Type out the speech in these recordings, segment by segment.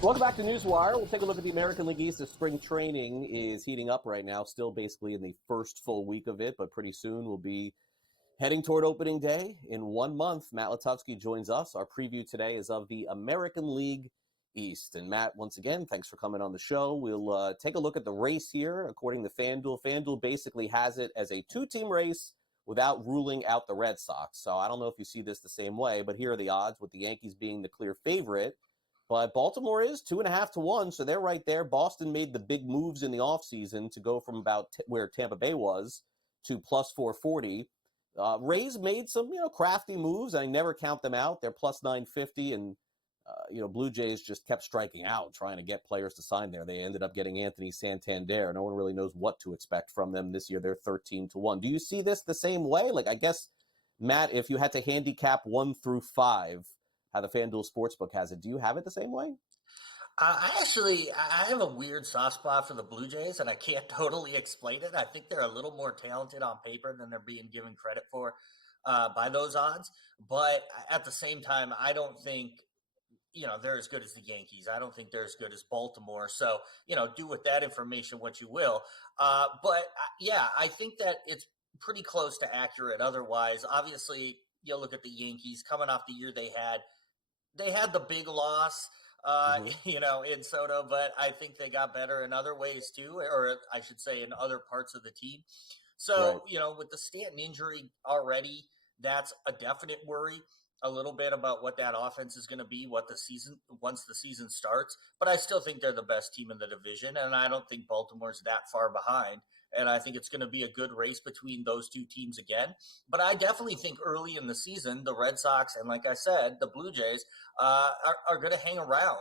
Welcome back to NewsWire. We'll take a look at the American League East as spring training is heating up right now, still basically in the first full week of it, but pretty soon we'll be heading toward opening day in 1 month. Matt Lutosky joins us. Our preview today is of the American League East. And Matt, once again, thanks for coming on the show. We'll take a look at the race here. According to FanDuel, FanDuel basically has it as a two-team race without ruling out the Red Sox. So I don't know if you see this the same way, but here are the odds, with the Yankees being the clear favorite. But Baltimore is 2.5 to 1, so they're right there. Boston made the big moves in the offseason to go from about where Tampa Bay was to plus 440. Rays made some, crafty moves. I never count them out. They're plus 950, and Blue Jays just kept striking out, trying to get players to sign there. They ended up getting Anthony Santander. No one really knows what to expect from them this year. They're 13 to 1. Do you see this the same way? I guess, Matt, if you had to handicap 1 through 5, how the FanDuel Sportsbook has it, do you have it the same way? I have a weird soft spot for the Blue Jays, and I can't totally explain it. I think they're a little more talented on paper than they're being given credit for by those odds. But at the same time, I don't think, they're as good as the Yankees. I don't think they're as good as Baltimore. So, do with that information what you will. I think that it's pretty close to accurate. Otherwise, obviously, you look at the Yankees coming off the year they had the big loss, in Soto, but I think they got better in other ways too, or I should say in other parts of the team. So, right. With the Stanton injury already, that's a definite worry a little bit about what that offense is going to be, once the season starts. But I still think they're the best team in the division, and I don't think Baltimore's that far behind. And I think it's going to be a good race between those two teams again. But I definitely think early in the season, the Red Sox and, like I said, the Blue Jays are going to hang around.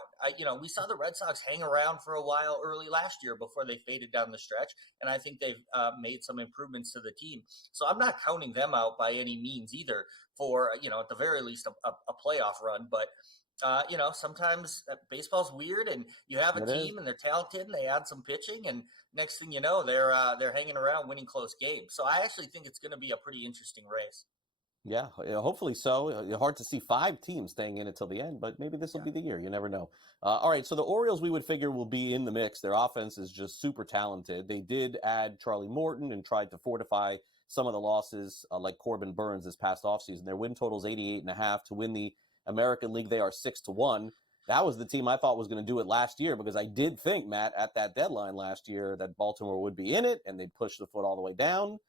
We saw the Red Sox hang around for a while early last year before they faded down the stretch. And I think they've made some improvements to the team. So I'm not counting them out by any means either for, at the very least, a playoff run. But sometimes baseball's weird, and you have a team and they're talented and they add some pitching, and next thing you know, they're hanging around winning close games. So I actually think it's going to be a pretty interesting race. Yeah, hopefully so. Hard to see 5 teams staying in until the end, but maybe this will be the year. You never know. All right, so the Orioles, we would figure, will be in the mix. Their offense is just super talented. They did add Charlie Morton and tried to fortify some of the losses, like Corbin Burns this past offseason. Their win total is 88.5. To win the American League, they are 6 to 1. That was the team I thought was going to do it last year, because I did think, Matt, at that deadline last year that Baltimore would be in it and they'd push the foot all the way down.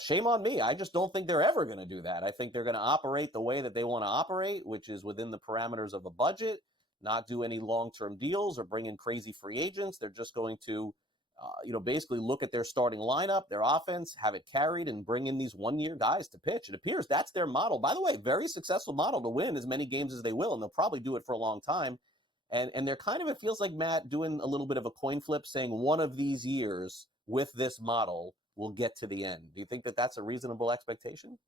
Shame on me. I just don't think they're ever going to do that. I think they're going to operate the way that they want to operate, which is within the parameters of a budget, not do any long-term deals or bring in crazy free agents. They're just going to, basically look at their starting lineup, their offense, have it carried, and bring in these one-year guys to pitch. It appears that's their model. By the way, very successful model to win as many games as they will, and they'll probably do it for a long time. And they're kind of, it feels like, Matt, doing a little bit of a coin flip, saying one of these years with this model will get to the end. Do you think that that's a reasonable expectation?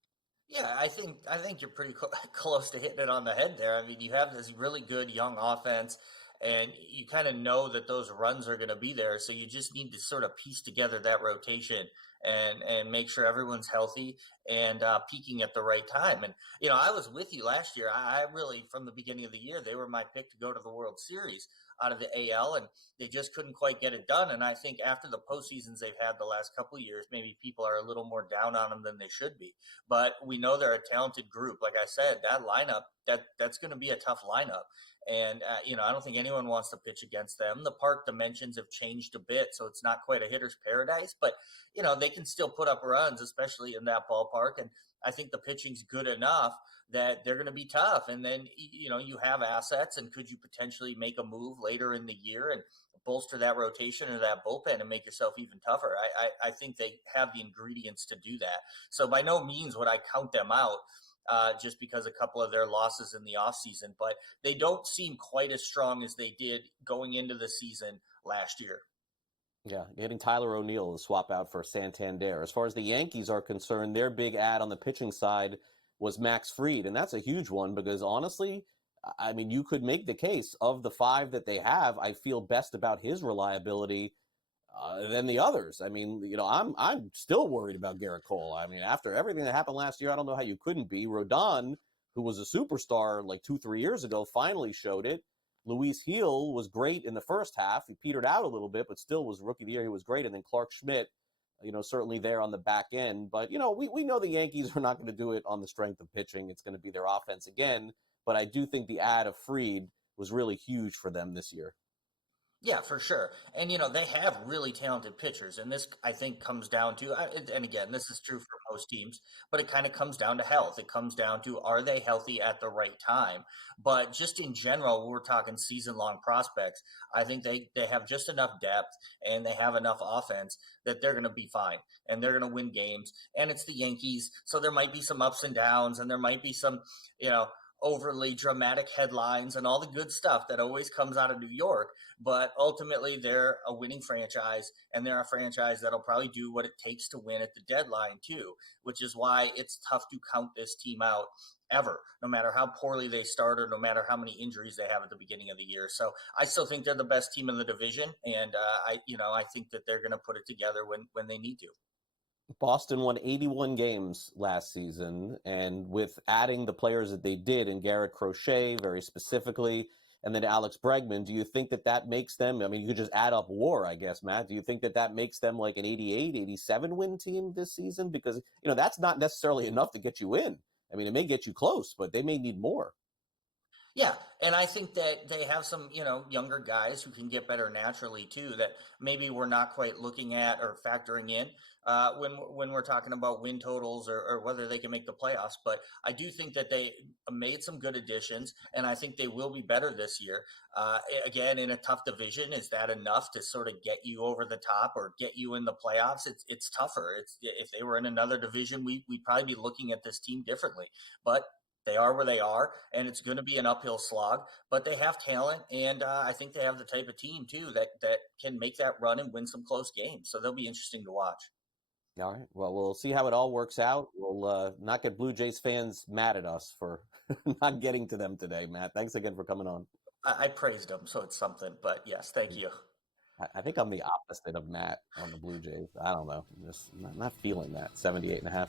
Yeah, I think you're pretty close to hitting it on the head there. I mean, you have this really good young offense, and you kind of know that those runs are going to be there. So you just need to sort of piece together that rotation and make sure everyone's healthy and peaking at the right time. And, I was with you last year. I really, from the beginning of the year, they were my pick to go to the World Series out of the AL, and they just couldn't quite get it done. And I think after the postseasons they've had the last couple of years, maybe people are a little more down on them than they should be. But we know they're a talented group. Like I said, that lineup, that's going to be a tough lineup. And, I don't think anyone wants to pitch against them. The park dimensions have changed a bit, so it's not quite a hitter's paradise. But, they can still put up runs, especially in that ballpark. And I think the pitching's good enough that they're going to be tough. And then, you have assets, and could you potentially make a move later in the year and bolster that rotation or that bullpen and make yourself even tougher? I think they have the ingredients to do that. So by no means would I count them out. Just because a couple of their losses in the offseason, but they don't seem quite as strong as they did going into the season last year. Yeah, getting Tyler O'Neill to swap out for Santander. As far as the Yankees are concerned, their big ad on the pitching side was Max Fried, and that's a huge one because, honestly, I mean, you could make the case of the 5 that they have, I feel best about his reliability than the others. I mean, I'm still worried about Garrett Cole. I mean, after everything that happened last year, I don't know how you couldn't be. Rodon, who was a superstar like 2-3 years ago, finally showed it. Luis Heel was great in the first half. He petered out a little bit, but still was rookie of the year. He was great. And then Clark Schmidt, certainly there on the back end. But, we know the Yankees are not going to do it on the strength of pitching. It's going to be their offense again. But I do think the add of Fried was really huge for them this year. Yeah, for sure. And, they have really talented pitchers. And this, I think, comes down to, and again, this is true for most teams, but it kind of comes down to health. It comes down to, are they healthy at the right time? But just in general, we're talking season long prospects. I think they have just enough depth and they have enough offense that they're going to be fine and they're going to win games. And it's the Yankees. So there might be some ups and downs and there might be some, overly dramatic headlines and all the good stuff that always comes out of New York. But ultimately, they're a winning franchise, and they're a franchise that'll probably do what it takes to win at the deadline, too, which is why it's tough to count this team out ever, no matter how poorly they start or no matter how many injuries they have at the beginning of the year. So I still think they're the best team in the division, and I think that they're going to put it together when they need to. Boston won 81 games last season, and with adding the players that they did in Garrett Crochet very specifically, and then Alex Bregman, do you think that makes them, I mean, you could just add up WAR, I guess, Matt. Do you think that makes them like an 88, 87 win team this season? Because, that's not necessarily enough to get you in. I mean, it may get you close, but they may need more. Yeah, and I think that they have some, younger guys who can get better naturally too. That maybe we're not quite looking at or factoring in when we're talking about win totals or whether they can make the playoffs. But I do think that they made some good additions, and I think they will be better this year. Again, in a tough division, is that enough to sort of get you over the top or get you in the playoffs? It's tougher. It's if they were in another division, we'd probably be looking at this team differently. But they are where they are, and it's going to be an uphill slog. But they have talent, and I think they have the type of team too that can make that run and win some close games. So they'll be interesting to watch. All right. Well, we'll see how it all works out. We'll not get Blue Jays fans mad at us for not getting to them today, Matt. Thanks again for coming on. I praised them, so it's something. But yes, thank you. I think I'm the opposite of Matt on the Blue Jays. I don't know. Just not feeling that 78.5.